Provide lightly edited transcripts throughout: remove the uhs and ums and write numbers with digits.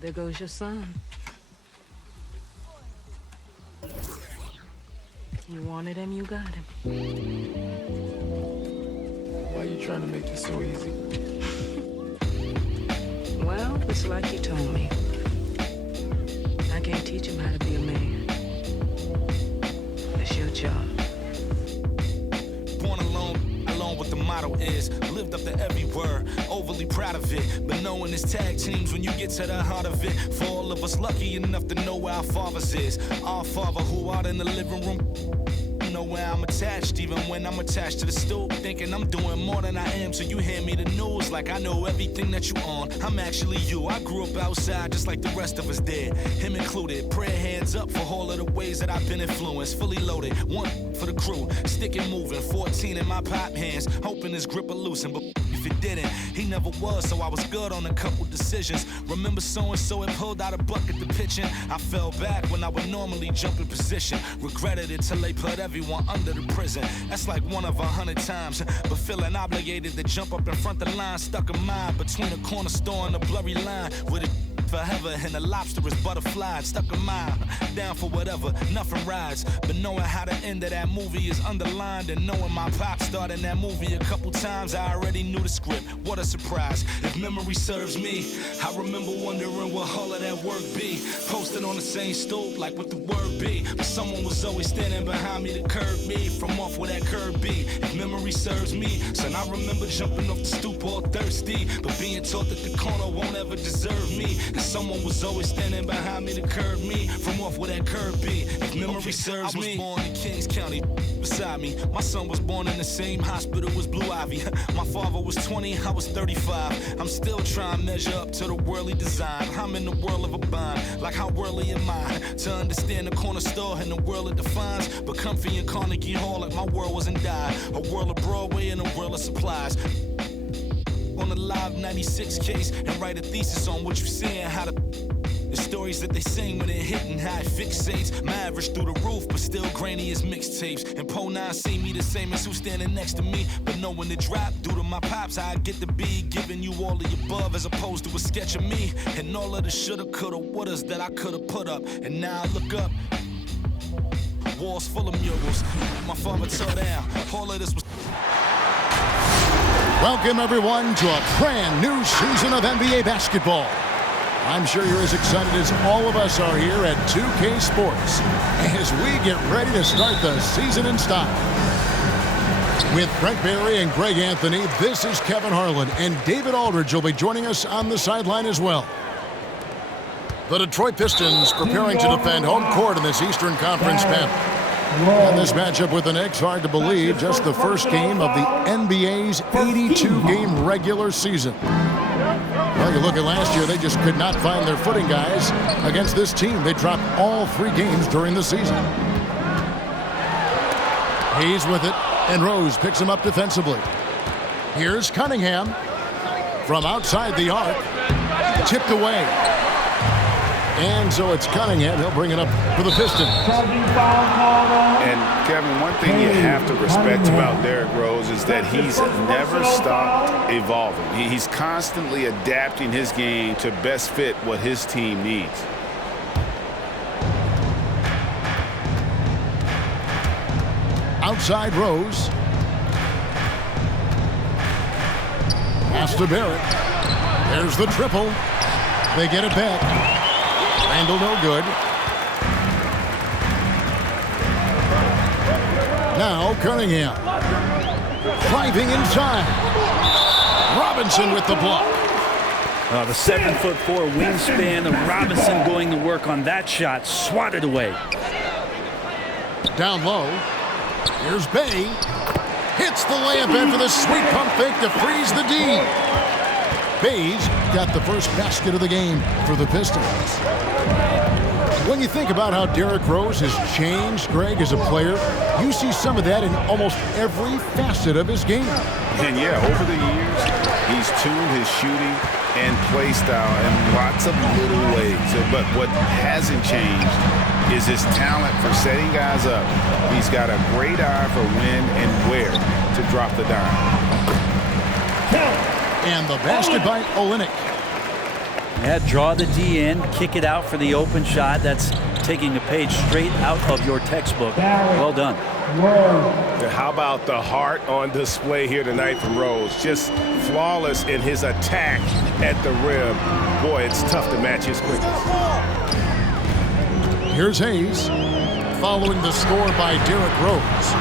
There goes your son. You wanted him, you got him. Why are you trying to make it so easy? Well, it's like you told me. I can't teach him how to be a man. It's your job. Born alone what the motto is. Lived up to every word, overly proud of it. But knowing it's tag teams when you get to the heart of it. For all of us lucky enough to know where our fathers is. Our father who out in the living room. Know where I'm attached, even when I'm attached to the stoop. Thinking I'm doing more than I am, so you hand me the news like I know everything that you on. I'm actually you. I grew up outside just like the rest of us did, him included. Prayer hands up for all of the ways that I've been influenced. Fully loaded, one for the crew, stick it moving. 14 in my pop hands, hoping his grip will loosen, but if it didn't, he never was, so I was good on a couple decisions. Remember so-and-so had pulled out a bucket to pitching. I fell back when I would normally jump in position. Regretted it till they put everyone under the prison. That's like 1 of 100 times. But feeling obligated to jump up in front of the line. Stuck a mind between a corner store and a blurry line. With it forever and the lobster is butterfly. Stuck a mile, down for whatever, nothing rides. But knowing how the end of that movie is underlined, and knowing my pop starred in that movie a couple times, I already knew the script. What a surprise. If memory serves me, I remember wondering what all of that work be. Posted on the same stoop like what the word be. But someone was always standing behind me to curb me from off where that curb be. If memory serves me, son, I remember jumping off the stoop all thirsty, but being taught that the corner won't ever deserve me. Someone was always standing behind me to curb me from off where that curb be. If memory serves me, I was born in Kings County, beside me. My son was born in the same hospital as Blue Ivy. My father was 20, I was 35. I'm still trying to measure up to the worldly design. I'm in the world of a bind, like how worldly am I? To understand the corner store and the world it defines. But comfy in Carnegie Hall like my world wasn't die. A world of Broadway and a world of supplies. On the Live 96 case and write a thesis on what you seeing, how the stories that they sing when it hit and how it fixates. My average through the roof, but still grainy as mixtapes. And Po 9 see me the same as who's standing next to me. But knowing the drop due to my pops, how I get to be giving you all of the above as opposed to a sketch of me. And all of the shoulda, coulda, wouldas that I coulda put up. And now I look up, walls full of murals. My father tore down, all of this was. Welcome, everyone, to a brand new season of NBA basketball. I'm sure you're as excited as all of us are here at 2K Sports as we get ready to start the season in style. With Brent Barry and Greg Anthony, this is Kevin Harlan, and David Aldridge will be joining us on the sideline as well. The Detroit Pistons preparing to defend home court in this Eastern Conference panel. And this matchup with the Knicks, hard to believe, just the first game of the NBA's 82-game regular season. Well, you look at last year, they just could not find their footing, guys. Against this team, they dropped all 3 games during the season. Hayes with it, and Rose picks him up defensively. Here's Cunningham from outside the arc, tipped away. And so it's Cunningham. He'll bring it up for the Pistons. And, Kevin, one thing you have to respect about Derrick Rose is that he's never stopped evolving. He's constantly adapting his game to best fit what his team needs. Outside Rose. Pass to Barrett. There's the triple. They get it back. Randall no good. Now Cunningham. Driving inside. Robinson with the block. The 7'4" wingspan of Robinson going to work on that shot. Swatted away. Down low. Here's Bay. Hits the layup in for the sweet pump fake to freeze the D. Bay's got the first basket of the game for the Pistons. When you think about how Derrick Rose has changed, Greg, as a player, you see some of that in almost every facet of his game. And yeah, over the years, he's tuned his shooting and play style in lots of little ways. But what hasn't changed is his talent for setting guys up. He's got a great eye for when and where to drop the dime. And the basket by Olynyk. Yeah, draw the D in, kick it out for the open shot. That's taking a page straight out of your textbook. Well done. How about the heart on display here tonight from Rose? Just flawless in his attack at the rim. Boy, it's tough to match his quickness. Here's Hayes, following the score by Derrick Rose.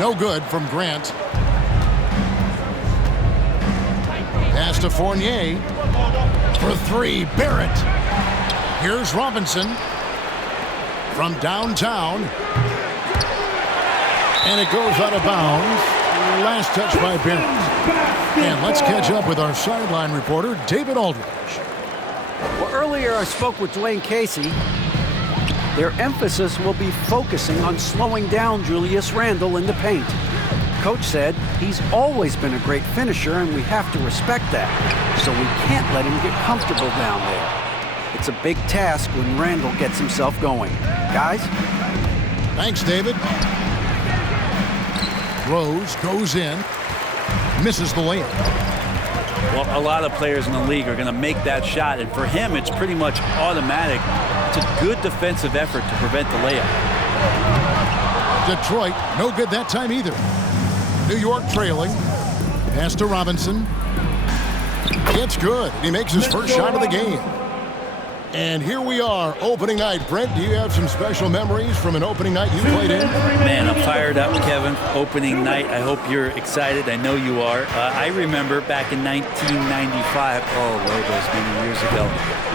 No good from Grant. Pass to Fournier. For three, Barrett. Here's Robinson from downtown. And it goes out of bounds. Last touch by Barrett. And let's catch up with our sideline reporter, David Aldridge. Well, earlier I spoke with Dwayne Casey. Their emphasis will be focusing on slowing down Julius Randle in the paint. Coach said he's always been a great finisher, and we have to respect that. So we can't let him get comfortable down there. It's a big task when Randle gets himself going. Guys? Thanks, David. Rose goes in, misses the layup. Well, a lot of players in the league are going to make that shot, and for him, it's pretty much automatic. It's a good defensive effort to prevent the layup. Detroit, no good that time either. New York trailing. Pass to Robinson. It's good. He makes his first shot of the game. And here we are, opening night. Brent, do you have some special memories from an opening night you played in? Man, I'm fired up, Kevin. Opening night. I hope you're excited. I know you are. I remember back in 1995, those many years ago,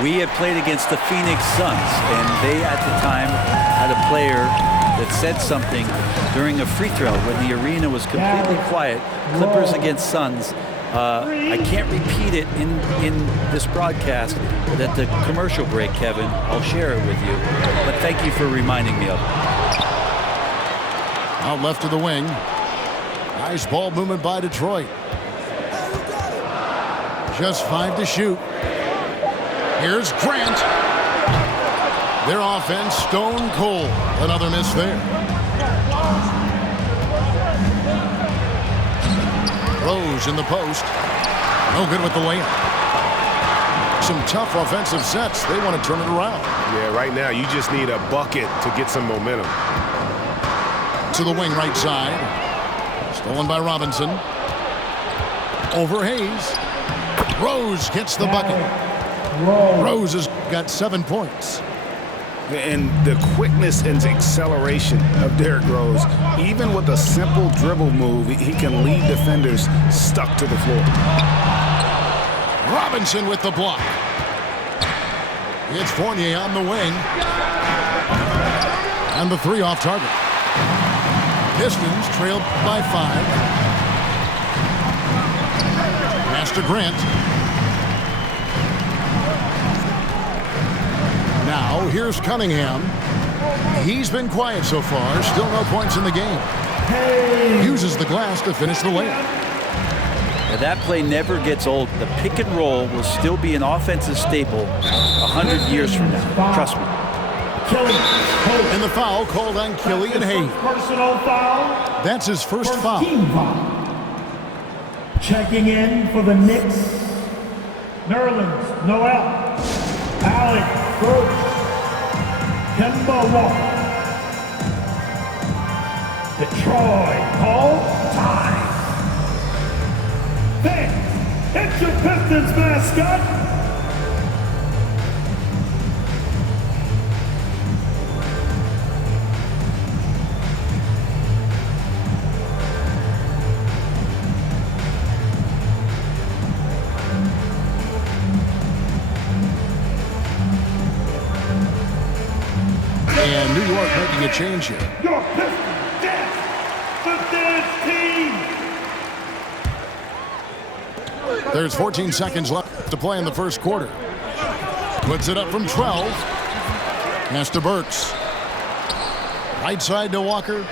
we had played against the Phoenix Suns, and they at the time had a player that said something during a free throw when the arena was completely quiet. Clippers against Suns. I can't repeat it in this broadcast, but at the commercial break, Kevin, I'll share it with you. But thank you for reminding me of it. Out left to the wing. Nice ball movement by Detroit. Just 5 to shoot. Here's Grant. Their offense stone cold. Another miss there. Rose in the post. No good with the layup. Some tough offensive sets. They want to turn it around. Yeah, right now you just need a bucket to get some momentum. To the wing right side. Stolen by Robinson. Over Hayes. Rose gets the bucket. Rose has got 7 points. And the quickness and acceleration of Derrick Rose, even with a simple dribble move, he can lead defenders stuck to the floor. Robinson with the block. It's Fournier on the wing. And the 3 off target. Pistons trailed by 5. Pass to Grant. Now, here's Cunningham. He's been quiet so far. Still no points in the game. Uses the glass to finish the layup. Now, that play never gets old. The pick and roll will still be an offensive staple 100 years from now. Trust me. And the foul called on Killian Hayes. Personal foul. That's his first foul. Team foul. Checking in for the Knicks. Nerlens Noel. Alec Burks. Kemba Walker. Detroit call time. Thanks. It's your Pistons mascot. And New York making a change here. Your Pistons dance. The dance team. There's 14 seconds left to play in the first quarter. Puts it up from 12. Pass to Burks. Right side to Walker.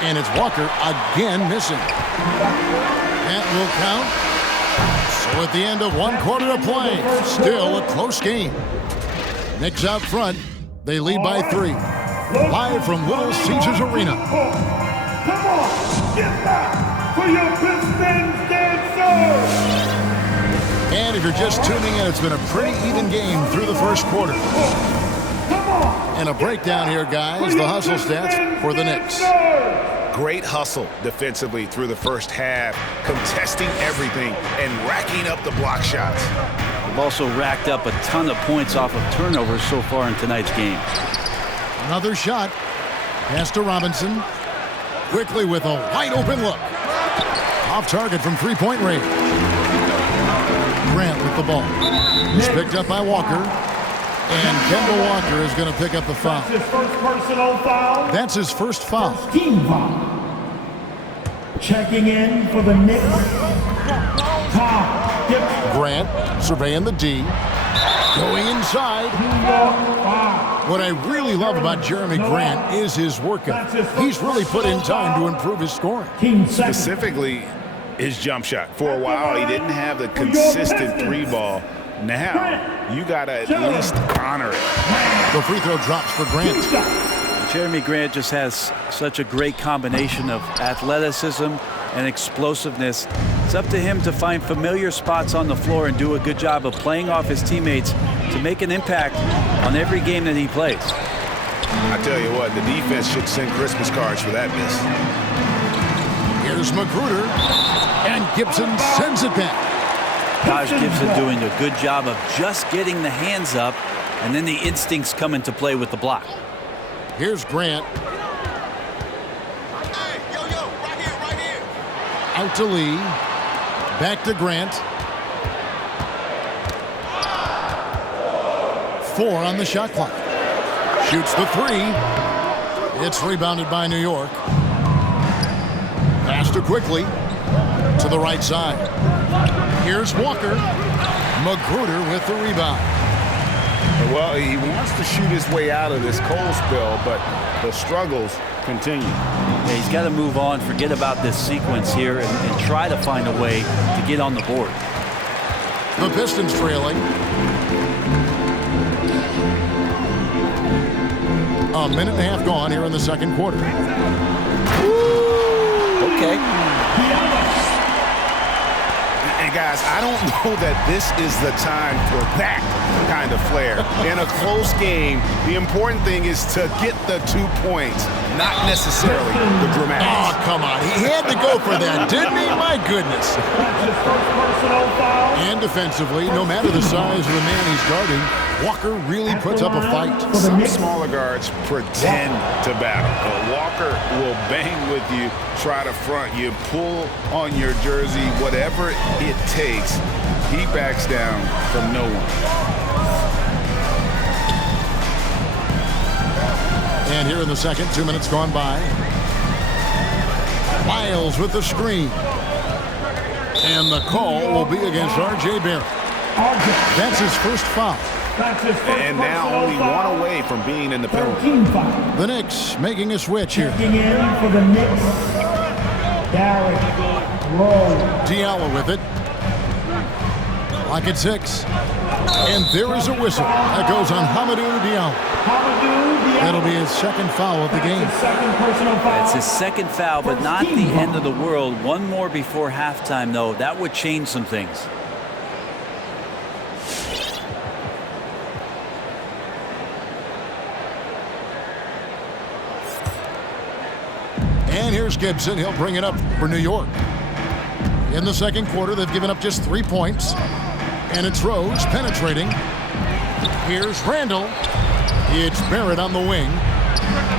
And it's Walker again missing. That will count. So at the end of 1 quarter of play, still a close game. Knicks out front. They lead by 3. Live from Little Caesars Arena. Come on, get back for your Pistons dancers. And if you're just tuning in, it's been a pretty even game through the first quarter. And a breakdown here, guys, the hustle stats for the Knicks. Great hustle defensively through the first half, contesting everything and racking up the block shots. They've also racked up a ton of points off of turnovers so far in tonight's game. Another shot. Pass to Robinson. Quickly with a wide open look. Off target from three-point range. Grant with the ball. He's picked up by Walker. And Kemba Walker is going to pick up the foul. That's his first personal foul. That's his first foul. Team foul. Checking in for the Knicks. Tom Gibson. Grant surveying the D. Going inside. What I really love about Jeremy Grant is his workout. He's really put in time to improve his scoring. Specifically, his jump shot. For a while, he didn't have the consistent three ball. Now, you got to at least honor it. The free throw drops for Grant. Jeremy Grant just has such a great combination of athleticism and explosiveness. It's up to him to find familiar spots on the floor and do a good job of playing off his teammates to make an impact on every game that he plays. I tell you what, the defense should send Christmas cards for that miss. Here's Magruder, and Gibson sends it back. Taj Gibson doing a good job of just getting the hands up, and then the instincts come into play with the block. Here's Grant. Out to Lee. Back to Grant. 4 on the shot clock. Shoots the 3. It's rebounded by New York. Pass to Quickly. To the right side. Here's Walker. Magruder with the rebound. Well, he wants to shoot his way out of this cold spell, but the struggles continue. Yeah, he's got to move on, forget about this sequence here, and try to find a way to get on the board. The Pistons trailing. A minute and a half gone here in the second quarter. Okay. And guys, I don't know that this is the time for that kind of flair. In a close game, the important thing is to get the 2 points, not necessarily the dramatics. Oh, come on. He had to go for that, didn't he? My goodness. And defensively, no matter the size of the man he's guarding, Walker really puts up a fight. Some smaller guards pretend to battle. But Walker will bang with you, try to front you, pull on your jersey, whatever it takes. He backs down from no one. And here in the second, 2 minutes gone by. Miles with the screen. And the call will be against R.J. Barrett. That's his first foul. And now only one away from being in the penalty. The Knicks making a switch here. Checking in for the Knicks. Derrick Rose. Diallo with it. Lock at 6. And there is a whistle. That goes on Hamidou Diallo. That'll be his second foul of the game. It's his second foul, but not the end of the world. One more before halftime, though. That would change some things. And here's Gibson. He'll bring it up for New York. In the second quarter, they've given up just 3 points. And it's Rose penetrating. Here's Randall. It's Barrett on the wing.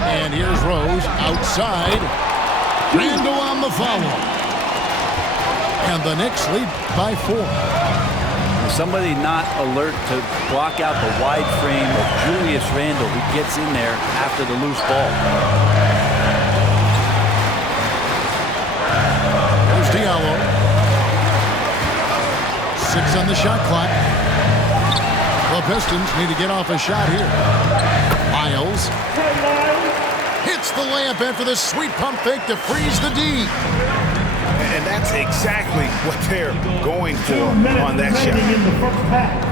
And here's Rose outside. Randall on the follow. And the Knicks lead by 4. Somebody not alert to block out the wide frame of Julius Randle, who gets in there after the loose ball. There's Diallo. 6 on the shot clock. The Pistons need to get off a shot here. Miles hits the layup after the sweet pump fake to freeze the D. And that's exactly what they're going for on that shot.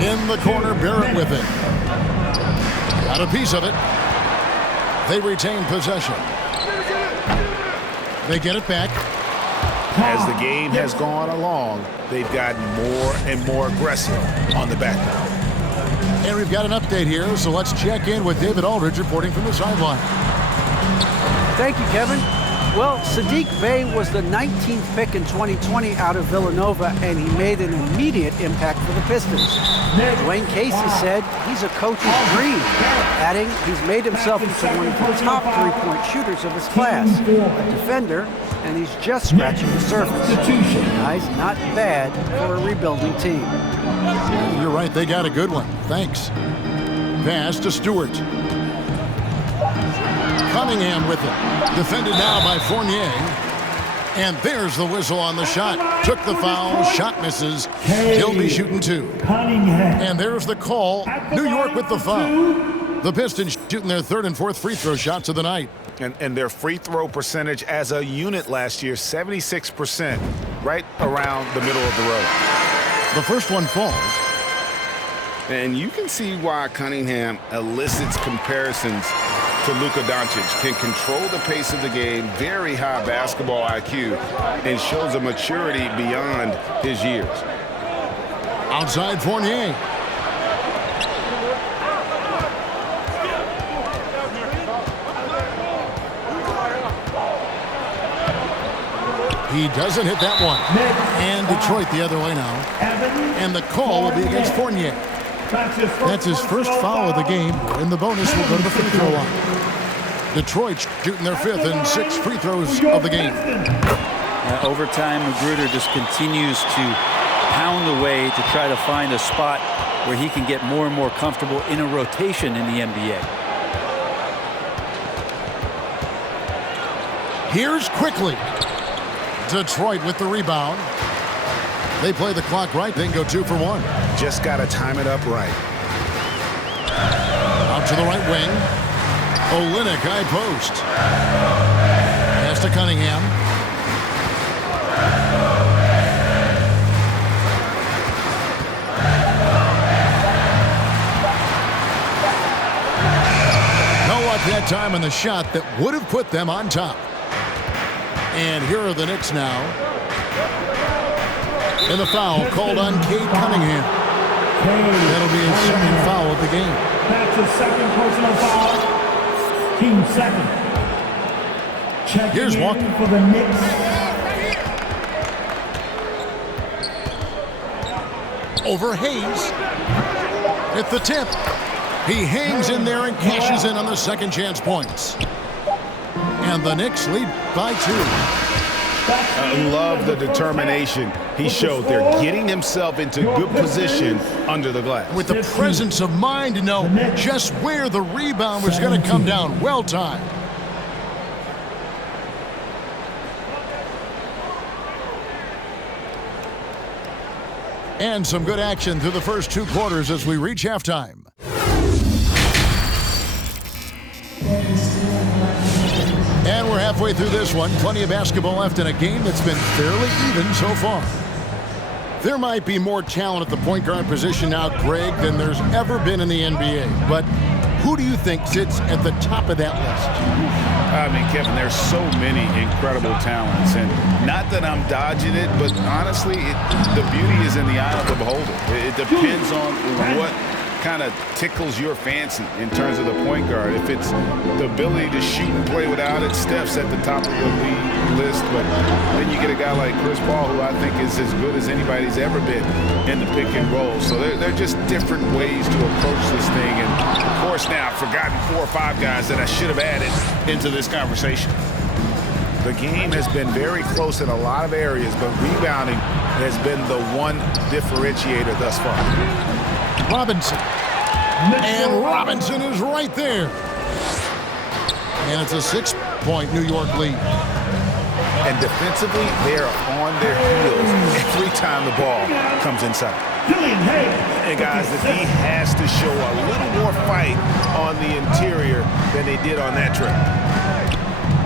In the corner, Barrett with it. Got a piece of it. They retain possession. They get it back. As the game has gone along, they've gotten more and more aggressive on the backboard. And we've got an update here, so let's check in with David Aldridge reporting from the sideline. Thank you, Kevin. Well, Sadiq Bey was the 19th pick in 2020 out of Villanova, and he made an immediate impact for the Pistons. Dwayne Casey said he's a coach's dream, adding he's made himself into one of the top three-point shooters of his class, a defender, and he's just scratching the surface. Guys, not bad for a rebuilding team. You're right, they got a good one. Thanks. Pass to Stewart. Cunningham with it. Defended now by Fournier. And there's the whistle on the shot. Took the foul. Shot misses. He'll be shooting two. And there's the call. New York with the foul. The Pistons shooting their third and fourth free throw shots of the night. And their free throw percentage as a unit last year, 76%, right around the middle of the road. The first one falls. And you can see why Cunningham elicits comparisons to Luka Doncic. Can control the pace of the game, very high basketball IQ, and shows a maturity beyond his years. Outside Fournier. He doesn't hit that one. And Detroit the other way now. And the call will be against Fournier. That's his first foul of the game, and the bonus will go to the free throw line. Detroit shooting their fifth and sixth free throws of the game. Overtime, Magruder just continues to pound away to try to find a spot where he can get more and more comfortable in a rotation in the NBA. Here's Quickly. Detroit with the rebound. They play the clock right, then go 2 for 1. Just got to time it up right. Out to the right wing. Olynyk high post. Pass to Cunningham. No luck that time in the shot that would have put them on top. And here are the Knicks now. And the foul called on Cade Cunningham. That'll be his second foul of the game. That's his second personal foul. Team second. Checking Here's in Walker for the Knicks. over Hayes. At the tip. He hangs in there and cashes in on the second chance points. And the Knicks lead by 2. I love the determination he showed there, getting himself into good position under the glass. With the presence of mind to know just where the rebound was going to come down. Well timed. And some good action through the first 2 quarters as we reach halftime. And we're halfway through this one. Plenty of basketball left in a game that's been fairly even so far. There might be more talent at the point guard position now, Greg, than there's ever been in the NBA. But who do you think sits at the top of that list? I mean, Kevin, there's so many incredible talents. And not that I'm dodging it, but honestly, the beauty is in the eye of the beholder. It depends on what kind of tickles your fancy in terms of the point guard. If it's the ability to shoot and play without it, Steph's at the top of the league list. But then you get a guy like Chris Paul, who I think is as good as anybody's ever been in the pick and roll. So they're just different ways to approach this thing. And of course now I've forgotten 4 or 5 guys that I should have added into this conversation. The game has been very close in a lot of areas, but rebounding has been the one differentiator thus far. Robinson. And Robinson is right there. And it's a 6-point New York lead. And defensively, they're on their heels every time the ball comes inside. And guys, the D has to show a little more fight on the interior than they did on that trip.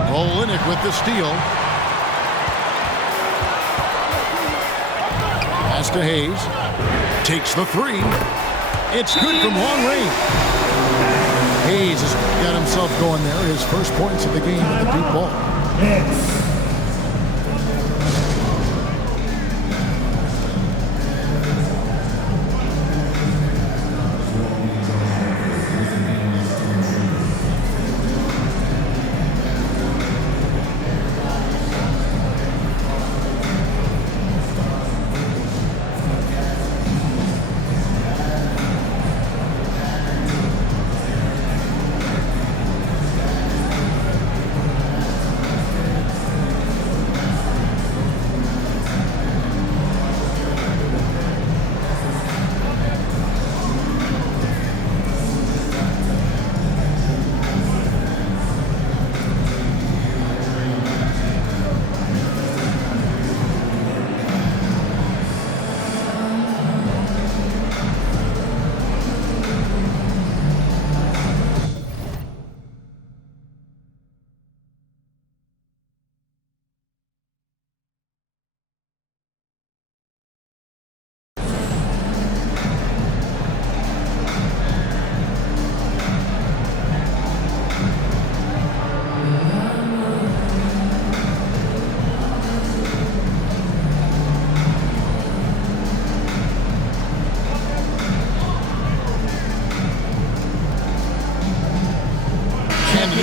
Olynyk with the steal. Pass to Hayes. Takes the 3. It's good from long range. Hayes has got himself going there. His first points of the game in the deep ball.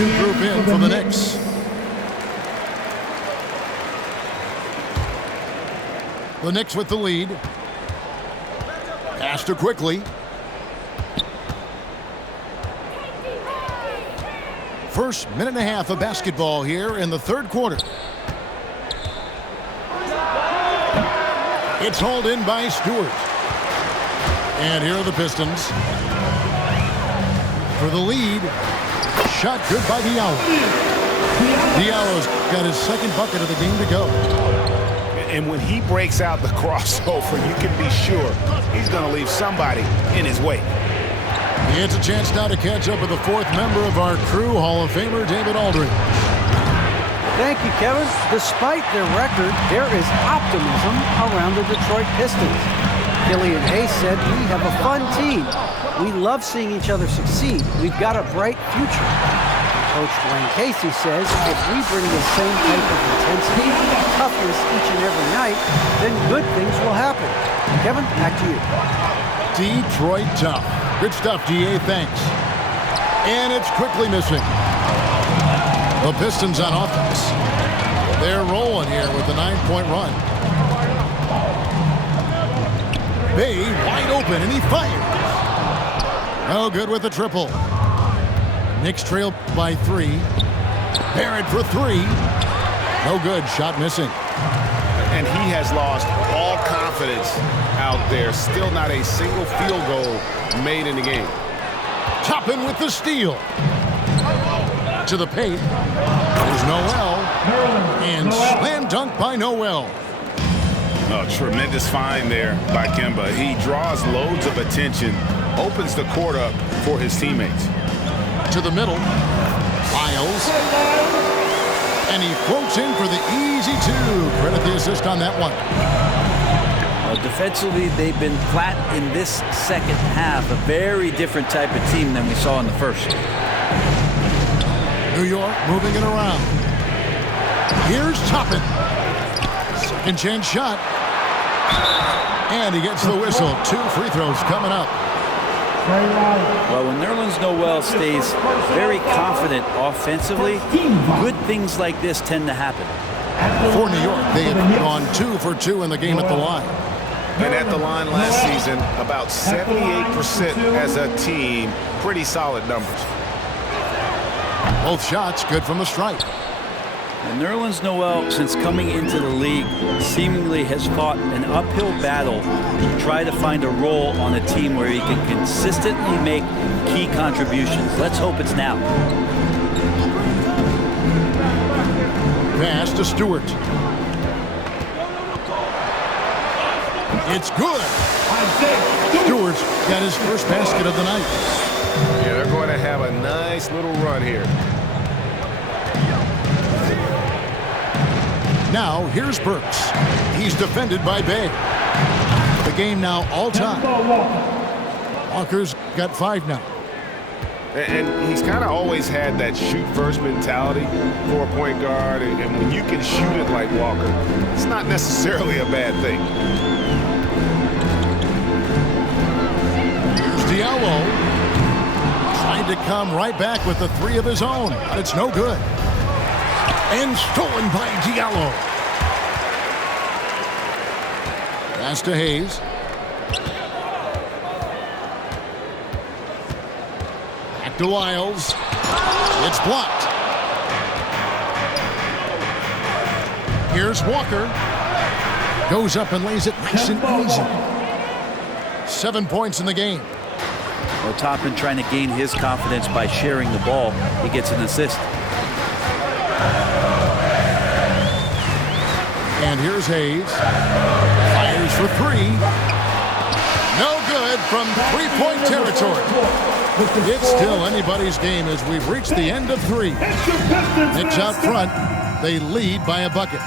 new group in for the Knicks. The Knicks with the lead. Pass to quickly. First minute and a half of basketball here in the third quarter. It's hauled in by Stewart. And here are the Pistons. For the lead. Shot good by Diallo. Diallo's got his second bucket of the game to go. And when he breaks out the crossover, you can be sure he's going to leave somebody in his way. It's a chance now to catch up with the fourth member of our crew, Hall of Famer David Aldridge. Thank you, Kevin. Despite their record, there is optimism around the Detroit Pistons. Killian Hayes said, "We have a fun team. We love seeing each other succeed. We've got a bright future." Coach Dwayne Casey says, "If we bring the same type of intensity and toughness each and every night, then good things will happen." Kevin, back to you. Detroit tough. Good stuff, DA. Thanks. And it's quickly missing. The Pistons on offense. They're rolling here with the 9-point run. Bay wide open, and he fires. No good with the triple. Knicks trail by 3. Barrett for 3. No good. Shot missing. And he has lost all confidence out there. Still not a single field goal made in the game. Toppin with the steal. To the paint. There's Noel. And slam dunk by Noel. Oh, tremendous find there by Kemba. He draws loads of attention, opens the court up for his teammates. To the middle. Lyles. And he floats in for the easy 2. Credit the assist on that one. Defensively, they've been flat in this second half. A very different type of team than we saw in the first. New York moving it around. Here's Toppin. Second chance shot. And he gets the whistle. 2 free throws coming up. Well, when Nerlens Noel stays very confident offensively, good things like this tend to happen. For New York, they have gone 2 for 2 in the game at the line. And at the line last season, about 78% as a team. Pretty solid numbers. Both shots good from the stripe. And Nerlens Noel, since coming into the league, seemingly has fought an uphill battle to try to find a role on a team where he can consistently make key contributions. Let's hope it's now. Pass to Stewart. It's good. Stewart's got his first basket of the night. Yeah, they're going to have a nice little run here. Now, here's Burks. He's defended by Bay. The game now all-time. Walker's got 5 now. And he's kind of always had that shoot-first mentality for a point guard. And when you can shoot it like Walker, it's not necessarily a bad thing. Here's Diallo. Trying to come right back with the 3 of his own, but it's no good. And stolen by Diallo. Pass to Hayes. Back to Lyles. It's blocked. Here's Walker. Goes up and lays it nice and easy. 7 points in the game. Well, Toppin trying to gain his confidence by sharing the ball. He gets an assist. And here's Hayes. Fires for 3. No good from 3-point territory. It's still anybody's game as we've reached the end of 3. Knicks out front. They lead by a bucket.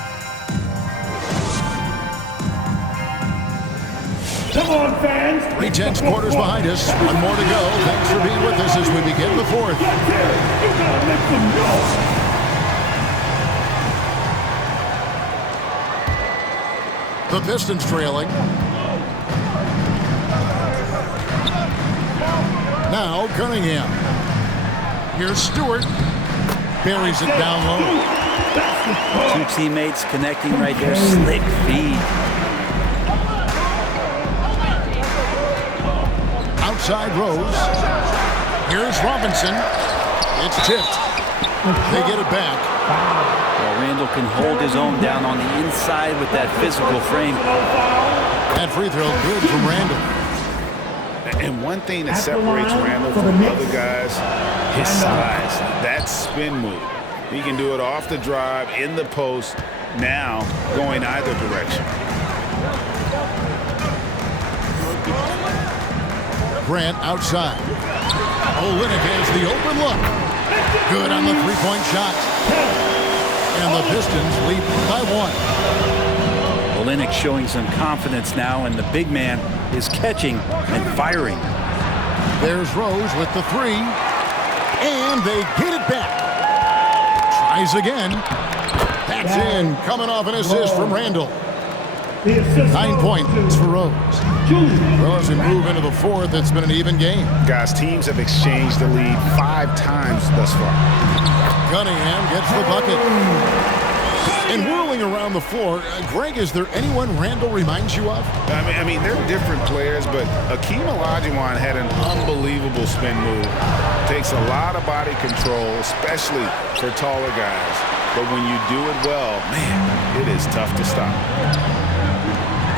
Come on, fans. 3 tenths quarters behind us. 1 more to go. Thanks for being with us as we begin the 4th. You gotta make some noise. The Pistons trailing. Now Cunningham. Here's Stewart. buries it down low. Two teammates connecting right there. Slick feed. Outside Rose. Here's Robinson. It's tipped. They get it back. Well, Randall can hold his own down on the inside with that physical frame. That free throw good from Randall. And one thing that separates Randall from other guys, his size. That spin move. He can do it off the drive, in the post, now going either direction. Grant outside. Olynyk has the open look. Good on the three-point shot. And the Pistons lead by 1. Olynyk showing some confidence now, and the big man is catching and firing. There's Rose with the three. And they get it back. Tries again. That's in. Coming off an assist from Randall. 9 points for Rose. Well, as we move into the fourth, it's been an even game. Guys, teams have exchanged the lead 5 times thus far. Cunningham gets the bucket. And whirling around the floor, Greg, is there anyone Randall reminds you of? I mean, they're different players, but Akeem Olajuwon had an unbelievable spin move. Takes a lot of body control, especially for taller guys. But when you do it well, man, it is tough to stop.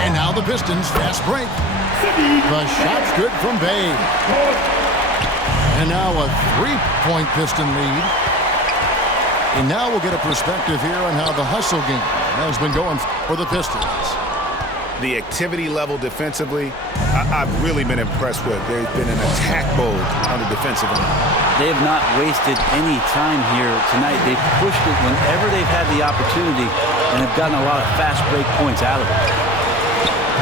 And now the Pistons fast break. The shot's good from Bay. And now a 3-point Piston lead. And now we'll get a perspective here on how the hustle game has been going for the Pistons. The activity level defensively, I've really been impressed with. They've been in attack mode on the defensive end. They have not wasted any time here tonight. They've pushed it whenever they've had the opportunity and have gotten a lot of fast break points out of it.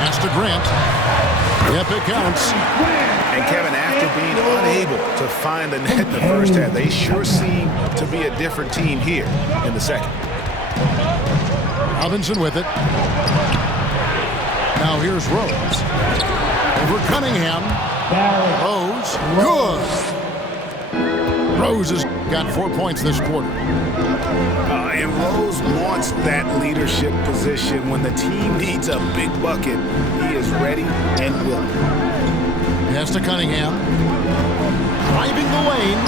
Pass to Grant. Yep, it counts. And Kevin, after being unable to find the net in the first half, they sure seem to be a different team here in the second. Robinson with it. Now here's Rose. Over Cunningham. Rose. Good. Rose has got 4 points this quarter. And Rose wants that leadership position. When the team needs a big bucket, he is ready and willing. Pass to Cunningham. Driving the lane.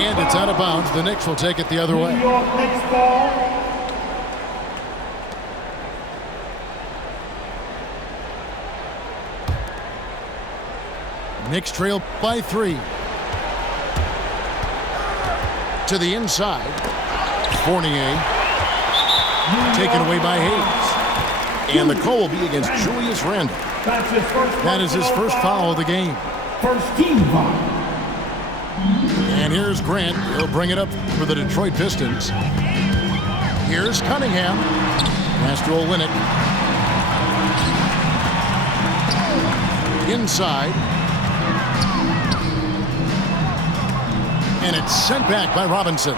And it's out of bounds. The Knicks will take it the other way. New York Knicks ball. Knicks trail by 3. To the inside. Fournier. Taken away by Hayes. And the call will be against Julius Randle. That is his first foul of the game. First team foul. And here's Grant. He'll bring it up for the Detroit Pistons. Here's Cunningham. Pass to Olynyk. Inside. And it's sent back by Robinson.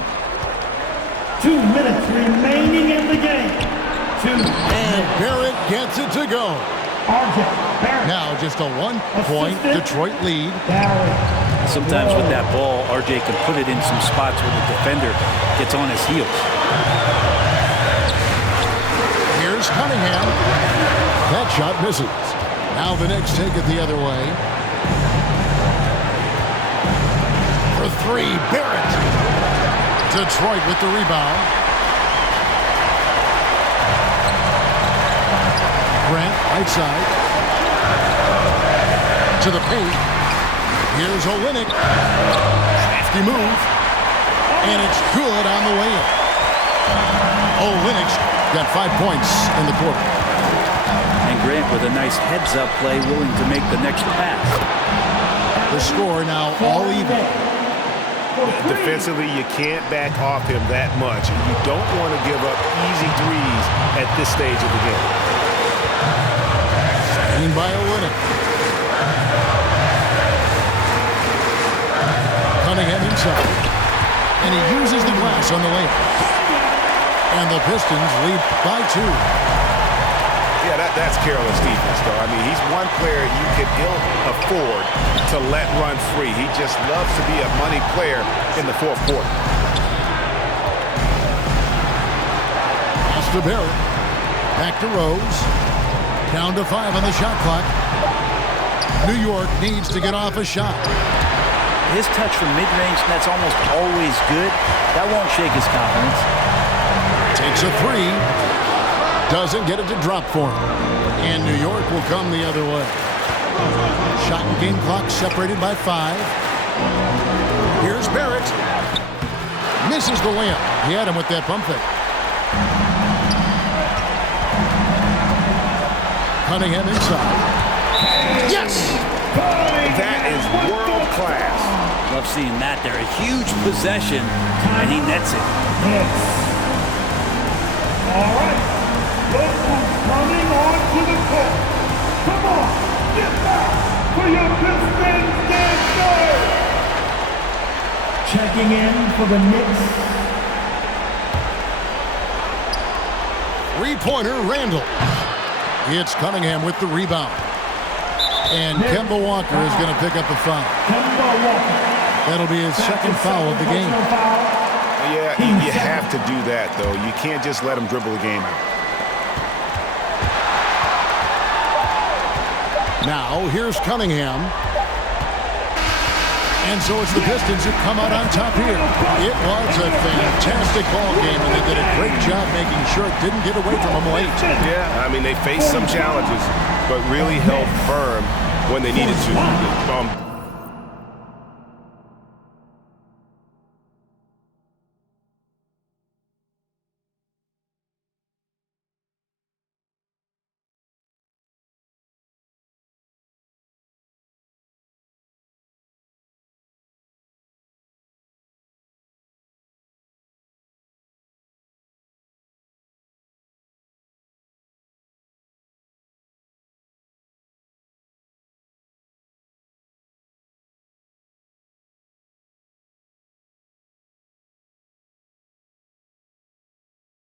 2 minutes remaining in the game. And Barrett gets it to go. RJ Barrett. Now just a 1-point Detroit lead. Barrett. Sometimes with that ball, RJ can put it in some spots where the defender gets on his heels. Here's Cunningham. That shot misses. Now the Knicks take it the other way. For 3, Barrett. Detroit with the rebound. Grant, right side. To the paint. Here's Olynyk. Crafty move. And it's good on the way in. Olynyk's got 5 points in the quarter. And Grant with a nice heads-up play, willing to make the next pass. The score now all even. Defensively, you can't back off him that much. You don't want to give up easy threes at this stage of the game. Seen by Olynyk. Cunningham inside. And he uses the glass on the layup. And the Pistons lead by 2. Yeah, that's careless defense, though. I mean, he's one player you can ill afford to let run free. He just loves to be a money player in the fourth quarter. to Barrett. Back to Rose. Down to 5 on the shot clock. New York needs to get off a shot. His touch from mid-range, that's almost always good. That won't shake his confidence. Takes a 3. Doesn't get it to drop for him. And New York will come the other way. Shot and game clock separated by 5. Here's Barrett. Misses the layup. He had him with that pump fake. Cunningham inside. Yes! That is world class. Love seeing that there. A huge possession, and he nets it. Yes. All right. Look who's coming onto the court. Come on, get back for your Pistons dancer. Checking in for the Knicks. Three-pointer, Randall. It's Cunningham with the rebound. And Kemba Walker is going to pick up a foul. Kemba Walker. That'll be his second foul of the game. Yeah, you have to do that, though. You can't just let him dribble the game out. Now, here's Cunningham. And so it's the Pistons who come out on top here. It was a fantastic ball game, and they did a great job making sure it didn't get away from them late. Yeah, I mean, they faced some challenges, but really held firm when they needed to.